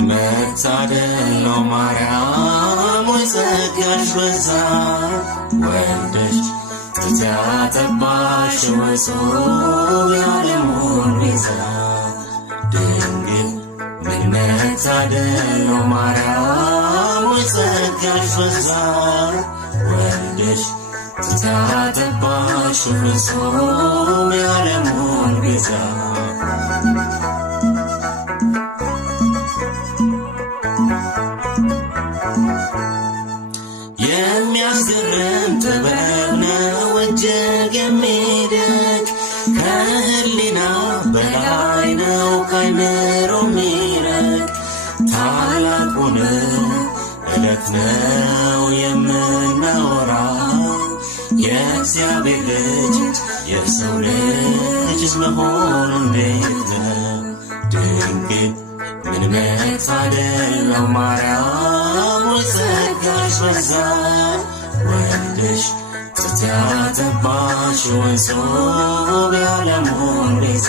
ምን መታደል ነው ማርያም ወይ ጸጋሽ በዛ ወልደሽ ጡት ያጠባሽ ወሶብ የዓለሙን ቤዛ ድንግል ምን መታደል ነው ማርያም ወይ ጸጋሽ በዛ ወልደሽ ጡት ያጠባሽ ወሶብ የዓለሙን ቤዛ የሚያስገርም ጥበብ ነው እጅግ የሚደንቅ ከህሊና በላይ ነው ከአይምሮ የሚረቅ ታላቁን ዕለት ነው የምናወራው የእግዚአብሔር ልጅ የሰው ልጅ መሆኑ እንዴት ነው ድንግል ምን መታደል ነው ማርያም ወይ ጸጋሽ በዛ ወልደሽ ጡት ያጠባሽ ወሶብ የዓለሙን ቤዛ